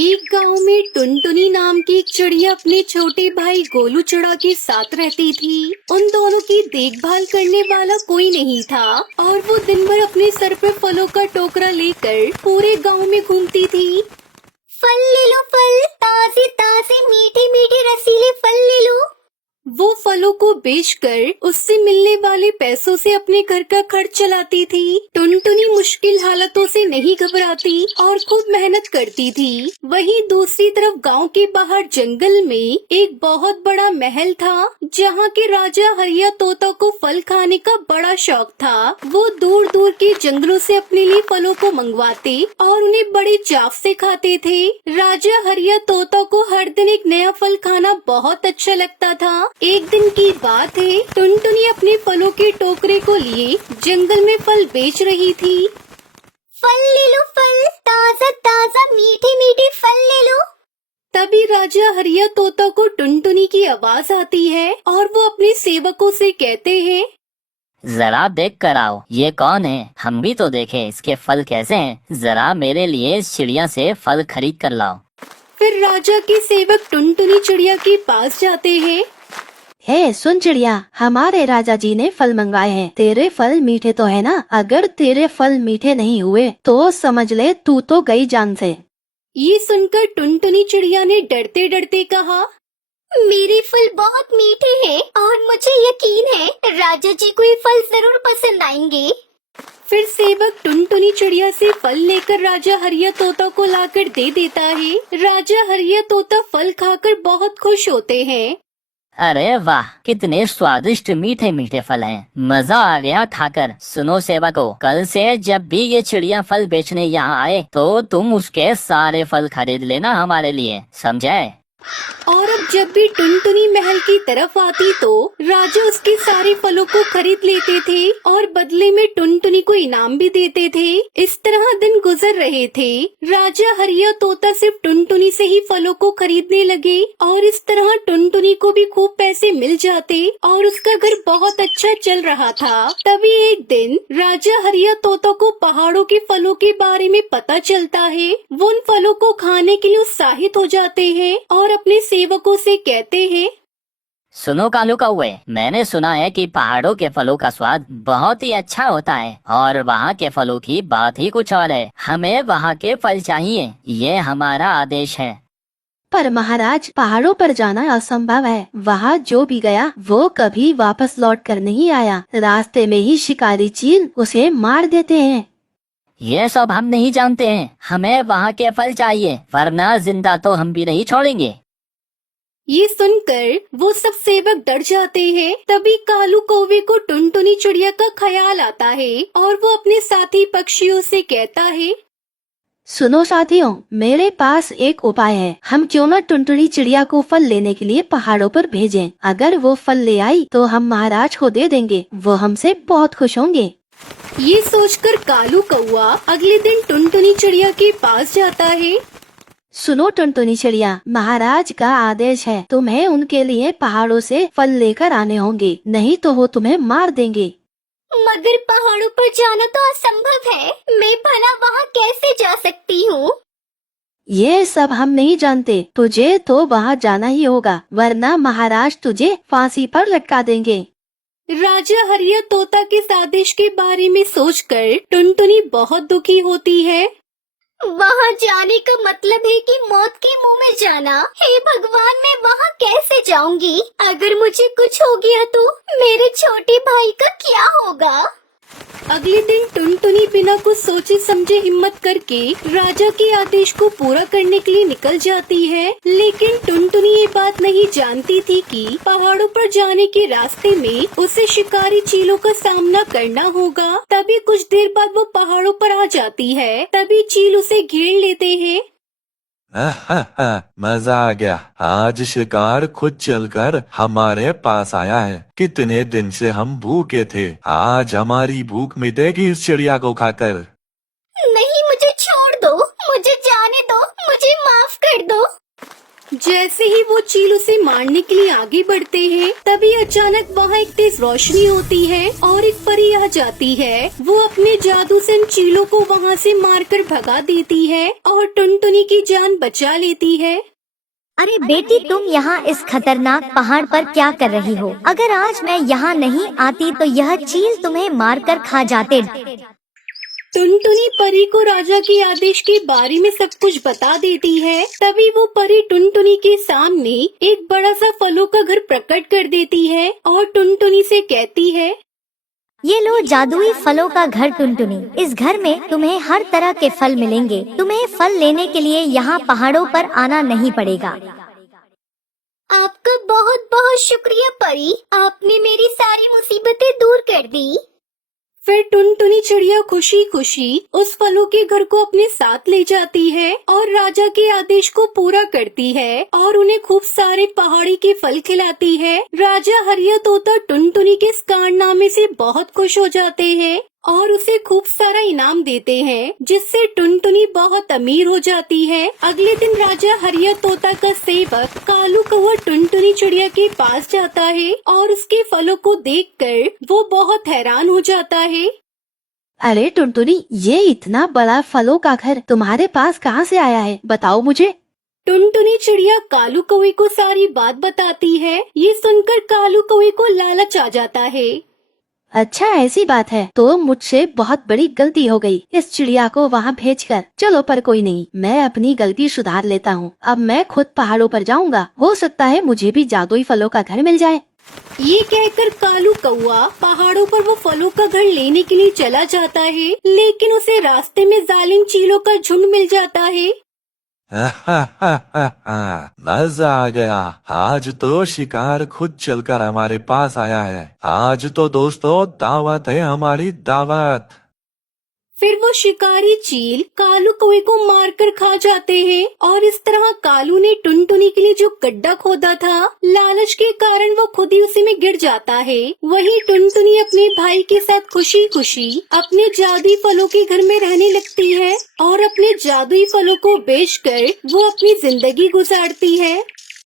एक गांव में टुनटुनी नाम की एक चिड़िया अपने छोटे भाई गोलू चिड़ा के साथ रहती थी। उन दोनों की देखभाल करने वाला कोई नहीं था और वो दिन भर अपने सर पे फलों का टोकरा लेकर पूरे गांव में घूमती थी। फल ले लो, फल ताजे ताजे मीठे मीठे रसीले फल ले लो। वो फलों को बेचकर उससे मिलने वाले पैसों से अपने घर का खर्च चलाती थी। टुनटुनी मुश्किल हालातों से नहीं घबराती और खूब मेहनत करती थी। वहीं दूसरी तरफ गांव के बाहर जंगल में एक बहुत बड़ा महल था, जहां के राजा हरिया तोता को फल खाने का बड़ा शौक था। वो दूर दूर के जंगलों से अपने लिए फलों को मंगवाते और उन्हें बड़े चाव से खाते थे। राजा हरिया तोता को हर दिन एक नया फल खाना बहुत अच्छा लगता था। एक दिन की बात है, टुनटुनी अपने फलों के टोकरे को लिए जंगल में फल बेच रही थी। फल ले लो, फल ताजा ताजा मीठे मीठे फल ले लो। तभी राजा हरिया तोता को टुनटुनी की आवाज आती है और वो अपने सेवकों से कहते हैं, जरा देख कर आओ, ये कौन है? हम भी तो देखें इसके फल कैसे हैं। जरा मेरे लिए इस चिड़िया से फल खरीद कर लाओ। फिर राजा के सेवक टुनटुनी चिड़िया के पास जाते हैं। हे सुन चिड़िया, हमारे राजा जी ने फल मंगवाए हैं। तेरे फल मीठे तो है ना? अगर तेरे फल मीठे नहीं हुए तो समझ ले तू तो गई जान से। ये सुनकर टुनटुनी चिड़िया ने डरते डरते कहा, मेरे फल बहुत मीठे हैं और मुझे यकीन है राजा जी को ये फल जरूर पसंद आएंगे। फिर सेवक टुनटुनी चिड़िया से फल लेकर राजा हरिया तोता को लाकर दे देता है। राजा हरिया तोता फल खाकर बहुत खुश होते हैं। अरे वाह, कितने स्वादिष्ट मीठे मीठे फल हैं। मजा आ गया खाकर। सुनो सेवकों, कल से जब भी ये चिड़िया फल बेचने यहाँ आए तो तुम उसके सारे फल खरीद लेना हमारे लिए, समझे? और अब जब भी टुनटुनी महल की तरफ आती तो राजा उसके सारे फलों को खरीद लेते थे और बदले में टुनटुनी को इनाम भी देते थे। इस तरह दिन गुजर रहे थे। राजा हरिया तोता सिर्फ टुनटुनी से ही फलों को खरीदने लगे और इस तरह टुनटुनी को भी खूब पैसे मिल जाते और उसका घर बहुत अच्छा चल रहा था। तभी एक दिन राजा हरिया तोता को पहाड़ों के फलों के बारे में पता चलता है। वो उन फलों को खाने के लिए उत्साहित हो जाते हैं और अपने सेवकों से कहते हैं, सुनो कालू कौवे, मैंने सुना है कि पहाड़ों के फलों का स्वाद बहुत ही अच्छा होता है और वहाँ के फलों की बात ही कुछ और है। हमें वहाँ के फल चाहिए, ये हमारा आदेश है। पर महाराज, पहाड़ों पर जाना असंभव है। वहाँ जो भी गया वो कभी वापस लौट कर नहीं आया। रास्ते में ही शिकारी चील उसे मार देते हैं। ये सब हम नहीं जानते हैं। हमें वहाँ के फल चाहिए, वरना जिंदा तो हम भी नहीं छोड़ेंगे। ये सुनकर वो सब सेवक डर जाते हैं। तभी कालू कौवे को टुनटुनी चिड़िया का ख्याल आता है और वो अपने साथी पक्षियों से कहता है, सुनो साथियों, मेरे पास एक उपाय है। हम क्यों न टुनटुनी चिड़िया को फल लेने के लिए पहाड़ों पर भेजें। अगर वो फल ले आई तो हम महाराज को दे देंगे। वो हमसे बहुत खुश होंगे। ये सोचकर कालू कौवा अगले दिन टुनटुनी चिड़िया के पास जाता है। सुनो टुनटुनी चिड़िया, महाराज का आदेश है, तुम्हें उनके लिए पहाड़ों से फल लेकर आने होंगे, नहीं तो वो तुम्हें मार देंगे। मगर पहाड़ों पर जाना तो असंभव है। मैं भला वहाँ कैसे जा सकती हूँ? ये सब हम नहीं जानते। तुझे तो वहाँ जाना ही होगा, वरना महाराज तुझे फांसी पर लटका देंगे। राजा हरिया तोता के इस आदेश के बारे में सोचकर टुनटुनी बहुत दुखी होती है। वहाँ जाने का मतलब है कि मौत के मुंह में जाना। हे भगवान, मैं वहाँ कैसे जाऊंगी? अगर मुझे कुछ हो गया तो मेरे छोटे भाई का क्या होगा? अगले दिन टुनटुनी बिना कुछ सोचे समझे हिम्मत करके राजा के आदेश को पूरा करने के लिए निकल जाती है। लेकिन टुनटुनी ये बात नहीं जानती थी कि पहाड़ों पर जाने के रास्ते में उसे शिकारी चीलों का सामना करना होगा। तभी कुछ देर बाद वो पहाड़ों पर आ जाती है। तभी चील उसे घेर लेते हैं। मजा आ गया। आज शिकार खुद चलकर हमारे पास आया है। कितने दिन से हम भूखे थे, आज हमारी भूख मिटेगी इस चिड़िया को खाकर। नहीं, मुझे छोड़ दो, मुझे जाने दो, मुझे माफ कर दो। जैसे ही वो चील उसे मारने के लिए आगे बढ़ते हैं, तभी अचानक वहाँ एक तेज रोशनी होती है और एक परी आ जाती है। वो अपने जादू से उन चीलों को वहाँ से मारकर भगा देती है और टुनटुनी की जान बचा लेती है। अरे बेटी, तुम यहाँ इस खतरनाक पहाड़ पर क्या कर रही हो? अगर आज मैं यहाँ नहीं आती तो यह चील तुम्हें मारकर खा जाते। टुनटुनी परी को राजा के आदेश के बारे में सब कुछ बता देती है। तभी वो परी टुनटुनी के सामने एक बड़ा सा फलों का घर प्रकट कर देती है और टुनटुनी से कहती है, ये लो जादुई फलों का घर टुनटुनी। इस घर में तुम्हें हर तरह के फल मिलेंगे। तुम्हें फल लेने के लिए यहाँ पहाड़ों पर आना नहीं पड़ेगा। आपका बहुत बहुत शुक्रिया परी, आपने मेरी सारी मुसीबतें दूर कर दी। फिर टुनटुनी चिड़िया खुशी खुशी उस फलों के घर को अपने साथ ले जाती है और राजा के आदेश को पूरा करती है और उन्हें खूब सारे पहाड़ी के फल खिलाती है। राजा हरिया तोता टुनटुनी के इस कारनामे से बहुत खुश हो जाते हैं और उसे खूब सारा इनाम देते हैं, जिससे टुनटुनी बहुत अमीर हो जाती है। अगले दिन राजा हरिया तोता का सेवक कालू कौवा टुनटुनी चिड़िया के पास जाता है और उसके फलों को देखकर वो बहुत हैरान हो जाता है। अरे टुनटुनी, ये इतना बड़ा फलों का घर तुम्हारे पास कहाँ से आया है? बताओ मुझे। टुनटुनी चिड़िया कालू कौवे को सारी बात बताती है। ये सुनकर कालू कौवे को लालच आ जाता है। अच्छा, ऐसी बात है तो मुझसे बहुत बड़ी गलती हो गई इस चिड़िया को वहाँ भेजकर। चलो, पर कोई नहीं, मैं अपनी गलती सुधार लेता हूँ। अब मैं खुद पहाड़ों पर जाऊँगा, हो सकता है मुझे भी जादुई फलों का घर मिल जाए। ये कहकर कालू कौवा पहाड़ों पर वो फलों का घर लेने के लिए चला जाता है, लेकिन उसे रास्ते में जालिम चीलों का झुंड मिल जाता है। मजा आ गया। आज तो शिकार खुद चलकर हमारे पास आया है। आज तो दोस्तों दावत है, हमारी दावत। फिर वो शिकारी चील कालू कौवे को मारकर खा जाते हैं और इस तरह कालू ने टुनटुनी के लिए जो गड्ढा खोदा था, लालच के कारण वो खुद ही उसी में गिर जाता है। वहीं टुनटुनी अपने भाई के साथ खुशी खुशी अपने जादुई फलों के घर में रहने लगती है और अपने जादुई फलों को बेचकर वो अपनी जिंदगी गुजारती है।